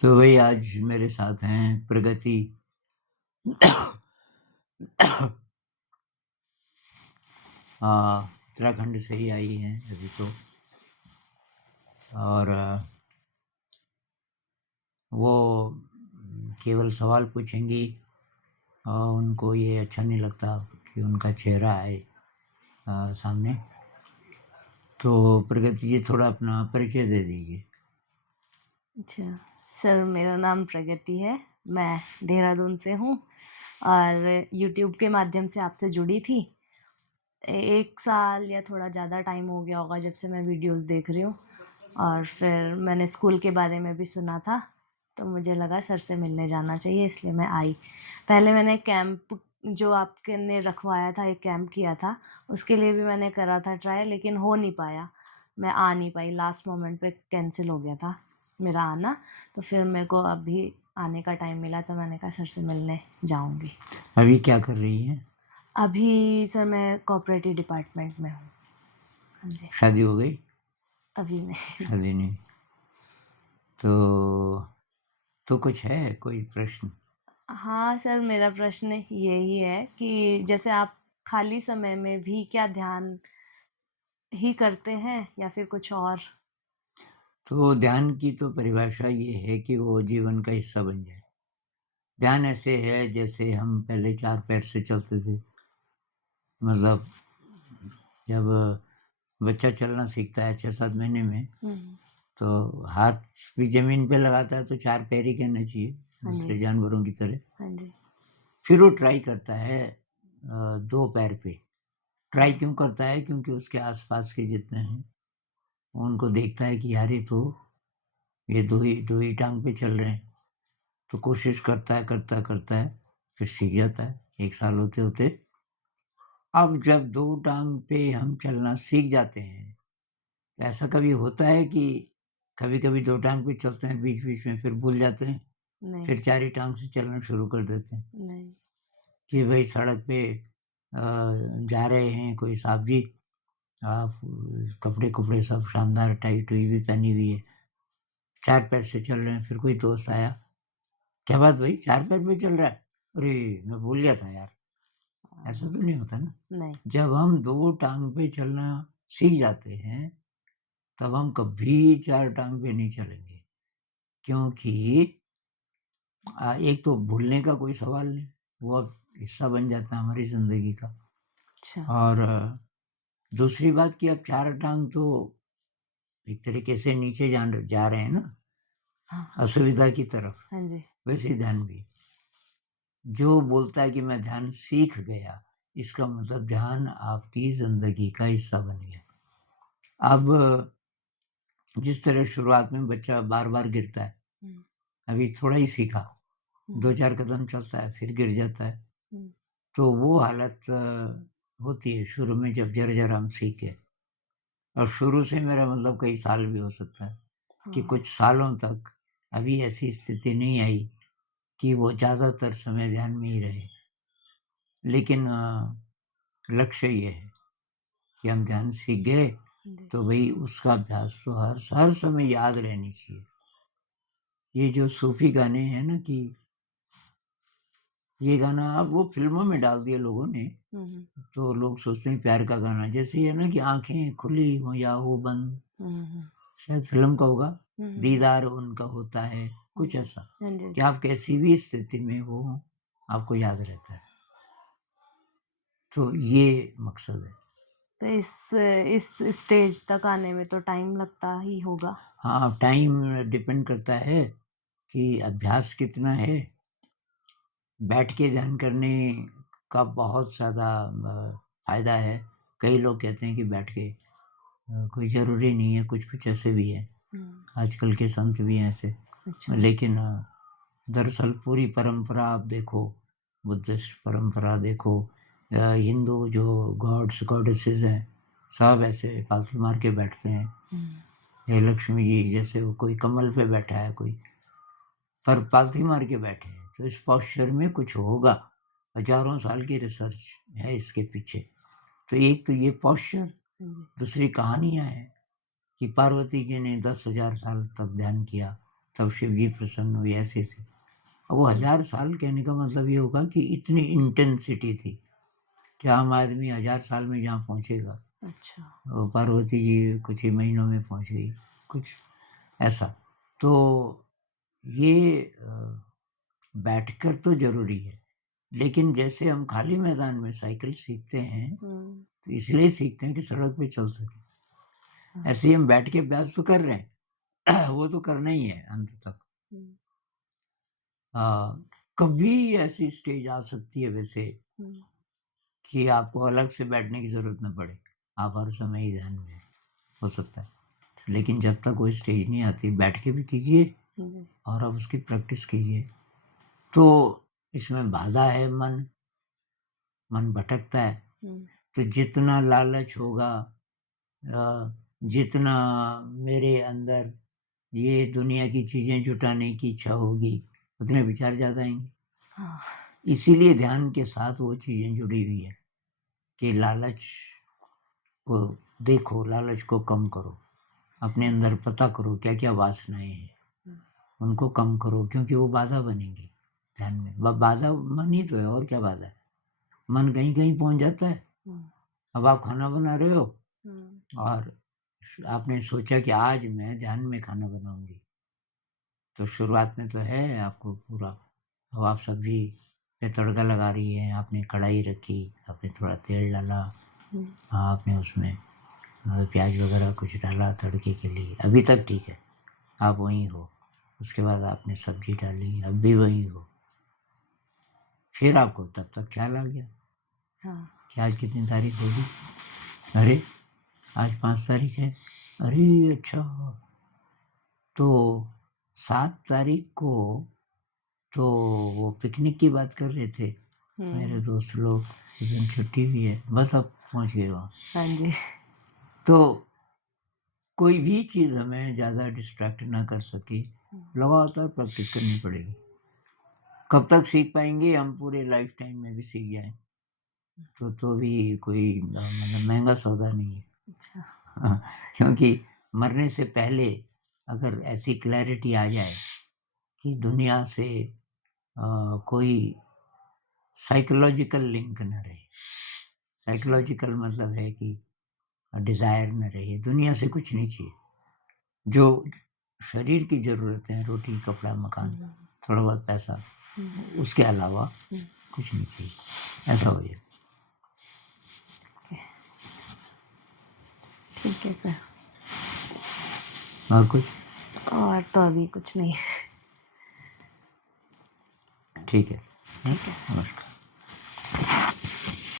तो वही आज मेरे साथ हैं प्रगति। उत्तराखंड से ही आई हैं अभी तो। और वो केवल सवाल पूछेंगी और उनको ये अच्छा नहीं लगता कि उनका चेहरा आए सामने। तो प्रगति जी थोड़ा अपना परिचय दे दीजिए। अच्छा सर, मेरा नाम प्रगति है। मैं देहरादून से हूँ और यूट्यूब के माध्यम से आपसे जुड़ी थी। 1 साल या थोड़ा ज़्यादा टाइम हो गया होगा जब से मैं वीडियोस देख रही हूँ। और फिर मैंने स्कूल के बारे में भी सुना था, तो मुझे लगा सर से मिलने जाना चाहिए, इसलिए मैं आई। पहले मैंने कैंप जो आपके ने रखवाया था, एक कैंप किया था, उसके लिए भी मैंने करा था ट्राई, लेकिन हो नहीं पाया। मैं आ नहीं पाई, लास्ट मोमेंट पे कैंसिल हो गया था मेरा आना। तो फिर मेरे को अभी आने का टाइम मिला, तो मैंने कहा सर से मिलने जाऊंगी। अभी क्या कर रही हैं? अभी सर मैं कोऑपरेटिव डिपार्टमेंट में हूँ। हाँ जी। शादी हो गई? अभी नहीं। शादी नहीं। तो कुछ है कोई प्रश्न? हाँ सर, मेरा प्रश्न यही है कि जैसे आप खाली समय में भी क्या ध्यान ही करते हैं या फिर कुछ और? तो ध्यान की तो परिभाषा ये है कि वो जीवन का हिस्सा बन जाए। ध्यान ऐसे है जैसे हम पहले 4 पैर से चलते थे। मतलब जब बच्चा चलना सीखता है 6-7 महीने में, तो हाथ भी ज़मीन पे लगाता है तो 4 पैर ही कहना चाहिए, हाँ दूसरे जी। जानवरों की तरह। हाँ जी। फिर वो ट्राई करता है 2 पैर पे। ट्राई हाँ। क्यों करता है? क्योंकि उसके आस-पास के जितने हैं, उनको देखता है कि यार ये 2 ही टाँग पे चल रहे हैं। तो कोशिश करता है, फिर सीख जाता है 1 साल होते-होते। अब जब 2 टाँग पे हम चलना सीख जाते हैं, तो ऐसा कभी होता है कि कभी-कभी 2 टाँग पे चलते हैं, बीच-बीच में फिर भूल जाते हैं, नहीं। फिर 4 ही टाँग से चलना शुरू कर देते हैं नहीं। कि भई सड़क पे जा रहे हैं, कोई साहब जी, आप कपड़े-कुपड़े सब शानदार, टाई-टूई भी पहनी हुई है, 4 पैर से चल रहे हैं, फिर कोई दोस्त आया, "क्या बात भाई 4 पैर पे चल रहा है?" "अरे! मैं भूल गया था यार।" ऐसा तो नहीं होता ना? नहीं। जब हम 2 टाँग पे चलना सीख जाते हैं, तब हम कभी 4 टाँग पे नहीं चलेंगे, क्योंकि एक तो भूलने का कोई सवाल नहीं, वो अब हिस्सा बन जाता है हमारी ज़िंदगी का। अच्छा। और दूसरी बात कि अब 4 टाँग तो एक तरीके से नीचे जा रहे हैं ना, हाँ। असुविधा की तरफ, हाँ जी। वैसे ही ध्यान भी। जो बोलता है कि मैं ध्यान सीख गया, इसका मतलब ध्यान आपकी ज़िंदगी का हिस्सा बन गया। अब जिस तरह शुरुआत में बच्चा बार-बार गिरता है, हुँ। अभी थोड़ा ही सीखा, हुँ। 2-4 कदम चलता है, फिर गिर जाता है, हुँ। तो वो हालत होती है शुरू में जब ज़रा-ज़रा हम सीखे। और शुरू से मेरा मतलब कई साल भी हो सकता है कि हाँ। कुछ सालों तक अभी ऐसी स्थिति नहीं आई कि वो ज़्यादातर समय ध्यान में ही रहे। लेकिन लक्ष्य ये है कि हम ध्यान सीख गए, जी। तो भई उसका अभ्यास तो हर समय याद रहनी चाहिए। ये जो सूफ़ी गाने हैं ना कि ये गाना अब वो फ़िल्मों में डाल दिया लोगों ने, हुँ, हुँ। तो लोग सोचते हैं प्यार का गाना। जैसे ये है ना कि आँखें खुली हों या हो बंद, हुँ, हुँ। शायद फ़िल्म का होगा, हुँ, हुँ। दीदार उनका होता है, हुँ। कुछ ऐसा, हाँ जी। कि आप कैसी भी स्थिति में हो, आपको याद रहता है। तो ये मकसद है। तो इस स्टेज तक आने में तो टाइम लगता ही होगा। हाँ, टाइम डिपेंड करता है कि अभ्यास कितना है। बैठ के ध्यान करने का बहुत ज़्यादा फ़ायदा है। कई लोग कहते हैं कि बैठ के कोई ज़रूरी नहीं है, कुछ-कुछ ऐसे भी हैं। हुँ। आजकल के संत भी हैं ऐसे। अच्छा। लेकिन दरअसल पूरी परंपरा आप देखो, बुद्धिस्ट परंपरा देखो, हिंदू जो गॉड्स गॉडेसेस हैं, सब ऐसे पालथी मार के बैठते हैं। हुँ। जय लक्ष्मी जी जैसे वो कोई कमल पे बैठा है कोई, पर पालथी मार के बैठे हैं। तो इस पोस्चर में कुछ होगा। हज़ारों साल की रिसर्च है इसके पीछे। तो एक तो ये पोस्चर, हाँ जी। दूसरी कहानियाँ हैं कि पार्वती जी ने 10,000 साल तक ध्यान किया, तब शिव जी प्रसन्न हुए, ऐसे। अब वो 1000 साल कहने का मतलब ये होगा कि इतनी इंटेंसिटी थी कि आम आदमी 1000 साल में जहाँ पहुँचेगा, अच्छा। वो पार्वती जी कुछ ही महीनों में पहुँच गई, कुछ ऐसा। तो ये बैठकर तो ज़रूरी है, लेकिन जैसे हम खाली मैदान में साइकिल सीखते हैं, तो इसलिए सीखते हैं कि सड़क पे चल सकें। ऐसे ही हम बैठ के अभ्यास तो कर रहे हैं, वो तो करना ही है अंत तक। कभी ऐसी स्टेज आ सकती है वैसे कि आपको अलग से बैठने की ज़रूरत न पड़े, आप हर समय ही ध्यान में हो सकता है। लेकिन जब तक कोई स्टेज नहीं आती, बैठ के भी कीजिए और आप उसकी प्रैक्टिस कीजिए। तो इसमें बाधा है मन भटकता है, तो जितना लालच होगा, जितना मेरे अंदर ये दुनिया की चीज़ें जुटाने की इच्छा होगी, उतने विचार ज़्यादा आएँगे। हाँ। इसीलिए ध्यान के साथ वो चीज़ें जुड़ी हुई है कि लालच को देखो, लालच को कम करो, अपने अंदर पता करो क्या-क्या वासनाएँ हैं, उनको कम करो, क्योंकि वो बाधा बनेंगी ध्यान में। बाधा मन ही तो है, और क्या बाधा है? मन कहीं-कहीं पहुँच जाता है। अब आप खाना बना रहे हो और आपने सोचा कि आज मैं ध्यान में खाना बनाऊँगी, तो शुरुआत में तो है आपको पूरा। अब आप सब्ज़ी पे तड़का लगा रही हैं, आपने कढ़ाई रखी, आपने थोड़ा तेल डाला, आपने उसमें प्याज वगैरह कुछ डाला तड़के के लिए, अभी तक ठीक है, आप वहीं हो। उसके बाद आपने सब्ज़ी डाली, अब भी वहीं हो। फिर आपको तब तक ख्याल आ गया कि आज कितनी तारीख होगी? अरे! आज 5 तारीख है। अरे! अच्छा, तो 7 तारीख को तो वो पिकनिक की बात कर रहे थे मेरे दोस्त लोग, उस दिन छुट्टी भी है। बस अब पहुँच गए वहाँ। हाँ जी। तो कोई भी चीज़ हमें ज़्यादा डिस्ट्रैक्ट ना कर सके, लगातार प्रैक्टिस करनी पड़ेगी। कब तक सीख पाएँगे? हम पूरे लाइफ टाइम में भी सीख जाएँ, तो भी कोई मतलब महँगा सौदा नहीं है। हाँ, क्योंकि मरने से पहले अगर ऐसी क्लैरिटी आ जाए कि दुनिया से कोई साइकोलॉजिकल लिंक न रहे। साइकोलॉजिकल मतलब है कि डिज़ायर न रहे, दुनिया से कुछ नहीं चाहिए। जो शरीर की ज़रूरतें हैं, रोटी, कपड़ा, मकान, थोड़ा बहुत पैसा, उसके अलावा कुछ नहीं चाहिए, ऐसा हो जाए। ठीक है सर। और कुछ? और तो अभी कुछ नहीं। ठीक है। ठीक है। नमस्कार।